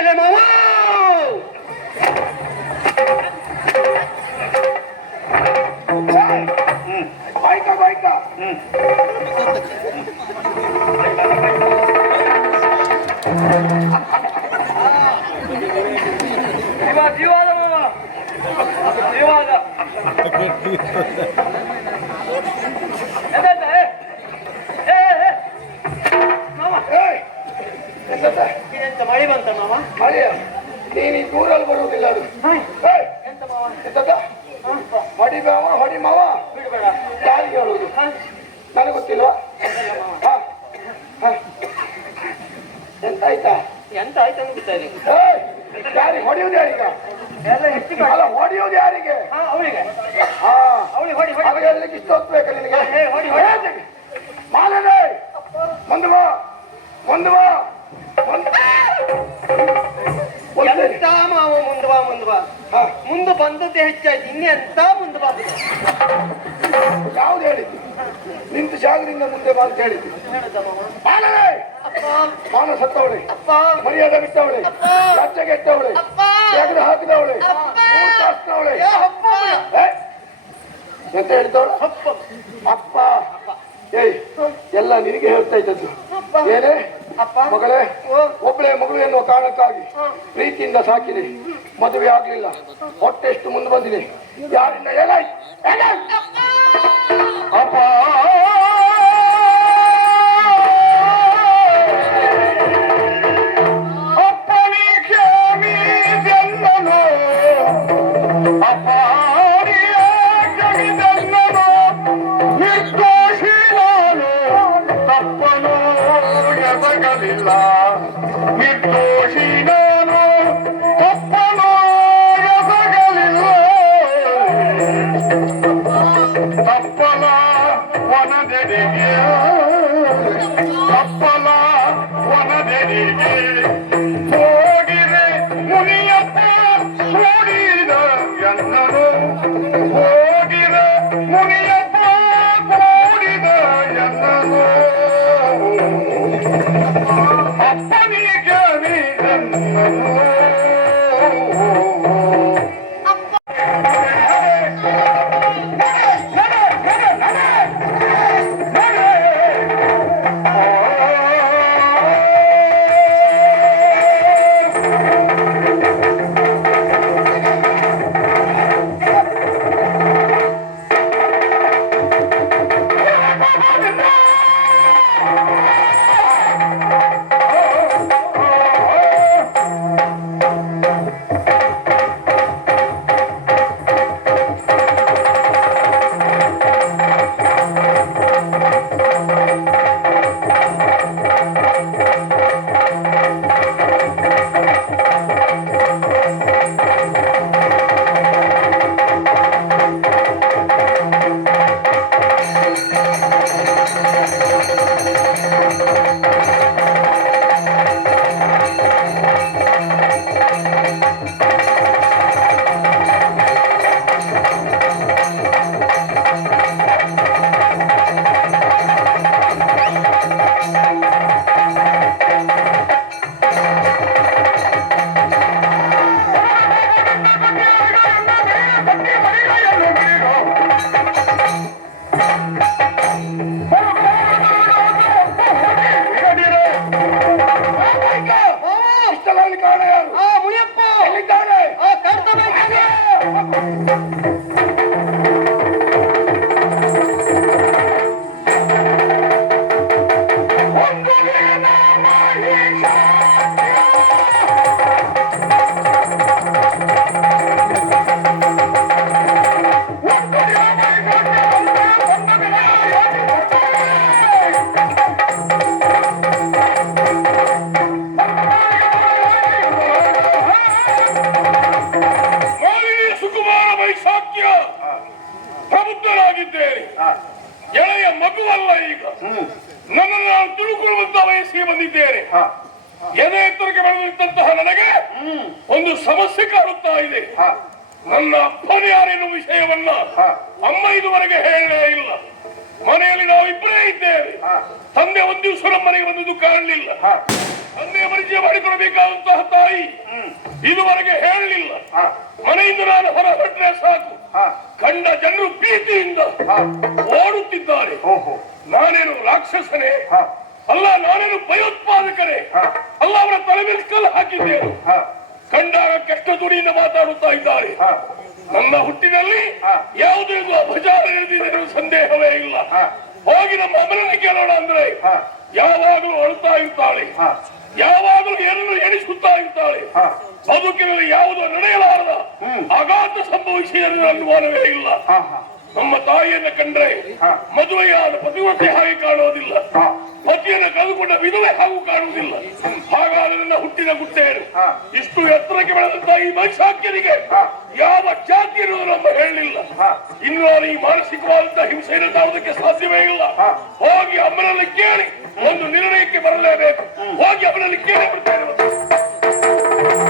ছেলে মামা বাইকা বাইকা 今ジワだママジワだやだやだええええママえいやだ ಇದೆಂತ ಮಳೆ ಬಂತ ಮಾವ? ಮಳೆಯ? ನೀನು ದೂರಲ್ಲಿ ಬರುವುದಿಲ್ಲ ಅದು. ಹೇ. ಎಂತ ಮಾವ? ಎಂತದ? ಹೊಡಿ ಮಾವ ಹೊಡಿ ಮಾವ. ಬಿಡಬೇಡ. ಯಾರಿಗೆ ಹೇಳುವುದು ನನಗೆ ಗೊತ್ತಿಲ್ವಾ? ಹಾ. ಹಾ. ಎಂತ ಆಯ್ತಾ ಎಂತ ಆಯ್ತು ಏಯ್! ಯಾರಿಗೆ ಹೊಡೆಯುವುದು ಯಾರೀಗ? ಎಲ್ಲ ಹೆಚ್ಚು ಅಲ್ಲ ಹೊಡೆಯುವುದು ಯಾರಿಗೆ? ಅವಳಿಗೆ. ಹಾ. ಅವಳಿಗೆ ಹೊಡಿ ಹೊಡಿ ಇಷ್ಟ ಹೊತ್ತು ಬೇಕಾ ನಿನಗೆ? ಹೇ ಹೊಡಿ, ಹೊಡಿ. ಮಾಲನೆ ಮುಂದೆ ಬಾ. ಎಂತ ಮಾವ ಮುಂದೆ ಬಾ ಮುಂದೆ ಬಾ ಮುಂದೆ ಬಂದದ್ದೇ ಹೆಚ್ಚಾಯ್ತು ಇನ್ನೆಂತ ಮುಂದೆ ಬಾ ಯಾವ್ದು ಹೇಳಿದ್ದು ನಿಂತು ಜಾಗದಿಂದ ಮುಂದೆ ಬಾ ಅಂತ ಹೇಳಿದ್ದು ಅಪ್ಪ ಮಾನ ಸತ್ತವಳೆ ಅಪ್ಪ ಮರ್ಯಾದೆ ಬಿಟ್ಟವಳೆ ಲಜ್ಜೆ ಗೆಟ್ಟವಳೆ. ತೆಗೆದು ಹಾಕಿದವಳೆ ಏ? ಎಂತ ಹೇಳ್ತವಳು ಅಪ್ಪ ಏಯ್ ಎಲ್ಲ ನಿನಗೆ ಹೇಳ್ತಾ ಇದ್ದದ್ದು. ಏನೇ ಮಗಳೇ. ಒಬ್ಬಳೇ ಮಗಳು ಎನ್ನುವ ಕಾರಣಕ್ಕಾಗಿ ಪ್ರೀತಿಯಿಂದ ಸಾಕಿದೆ. ಮದುವೆ ಆಗ್ಲಿಲ್ಲ. ಹೊಟ್ಟೆಷ್ಟು ಮುಂದೆ ಬಂದಿದೆ. ಯಾರಿಂದ ಏನಾಯ್ತು? ಎಸಗಲಿಲ್ಲ ನಿರ್ದೋಷಿ ಮುನಿಯಪ್ಪ ಸೋಡಿದ ಎನ್ನನು. ಹೋಗಿರೆ ಮುನಿಯಪ್ಪ ಮಗುವಲ್ಲ ಈಗ. ನನ್ನನ್ನು ನಾನು ತಿಳ್ಕೊಳ್ಳುವಂತ ವಯಸ್ಸಿಗೆ ಬಂದಿದ್ದೇನೆ. ಎದೆ ಎತ್ತರಕ್ಕೆ ಬೆಳೆದಿರ್ತಂತಹ ನನಗೆ ಒಂದು ಸಮಸ್ಯೆ ಕಾಡುತ್ತಾ ಇದೆ. ನನ್ನ ಅಪ್ಪನ ಯಾರೆನ್ನುವ ವಿಷಯವನ್ನ ಅಮ್ಮ ಇದುವರೆಗೆ ಹೇಳಲೇ ಇಲ್ಲ. ಮನೆಯಲ್ಲಿ ನಾವು ಇಬ್ಬರೇ ಇದ್ದೇವೆ. ತಂದೆ ಒಂದು ದಿವಸ ನಮ್ಮ ಮನೆಗೆ ಬಂದದ್ದು ಕಾಣಲಿಲ್ಲ ತಂದೆ ಪರಿಚಯ ಮಾಡಿಕೊಡಬೇಕಾದಂತಹ ತಾಯಿ ಇದುವರೆಗೆ ಹೇಳಲಿಲ್ಲ. ಮನೆಯಿಂದ ನಾನು ಹೊರ ಹೊರಟ್ರೆ ಸಾಕು. ಕಂಡ ಜನರು ಪ್ರೀತಿಯಿಂದ ಓಡುತ್ತಿದ್ದಾರೆ ಓಹೋ ನಾನೇನು ರಾಕ್ಷಸನೇ ಅಲ್ಲ ನಾನೇನು ಭಯೋತ್ಪಾದಕನೇ. ಅಲ್ಲ ಅವರ ತಲೆ ಮೇಲೆ ಕಲ್ಲು ಹಾಕಿದ್ದೇನು ಕಂಡಾಗ ಕೆಟ್ಟ ದುಡಿಯಿಂದ ಮಾತಾಡುತ್ತಾ ಇದ್ದಾರೆ ಹಾ ನನ್ನ ಹುಟ್ಟಿನಲ್ಲಿ. ಯಾವುದೇ ಅಭಜಾರ ಅಪಚಾರ ನಡೆದಿದೆ ಸಂದೇಹವೇ ಇಲ್ಲ. ಹೋಗಿ ನಮ್ಮ ಅಮರನ್ನು ಕೇಳೋಣ ಅಂದ್ರೆ ಹಾ. ಯಾವಾಗಲೂ ಅಳುತ್ತಾ ಇರ್ತಾಳೆ ಹಾ. ಯಾವಾಗಲೂ ಏನನ್ನು ಎಣಿಸುತ್ತಾ ಇರ್ತಾಳೆ ಹಾ. ಬದುಕಿನಲ್ಲಿ ಯಾವುದೋ ನಡೆಯಲಾರದ ಸಂಭವಿಸಿದೆ ಎನ್ನುವ ಅನುಮಾನವೇ ಇಲ್ಲ. ನಮ್ಮ ತಾಯಿಯನ್ನ ಕಂಡ್ರೆ ಮದುವೆಯಾದ ಪತಿವತೆ ಹಾಗೆ ಕಾಣುವುದಿಲ್ಲ. ಪತಿಯನ್ನು ಕಳೆದುಕೊಂಡ ವಿಧವೆ ಹಾಗೂ ಕಾಣುವುದಿಲ್ಲ. ಹಾಗಾದ್ರೆ ನನ್ನ ಹುಟ್ಟಿನ ಗುಟ್ಟೆಯರು ಇಷ್ಟು ಎತ್ತರಕ್ಕೆ ಬೆಳೆದಂತ ಈ ಮೈಸಾಕ್ಯರಿಗೆ ಯಾವ ಜಾತಿ ಇರುವುದು ನಮ್ಮ ಹೇಳಲಿಲ್ಲ. ಇನ್ನು ಈ ಮಾನಸಿಕವಾದಂತ ಹಿಂಸೆಯನ್ನು ತಾವುದಕ್ಕೆ ಸಾಧ್ಯವೇ ಇಲ್ಲ. ಹೋಗಿ ಅಮ್ಮನಲ್ಲಿ ಕೇಳಿ ಒಂದು ನಿರ್ಣಯಕ್ಕೆ ಬರಲೇಬೇಕು. ಹೋಗಿ ಅಮ್ಮನಲ್ಲಿ ಕೇಳಿ ಬಿಡ್ತೇನೆ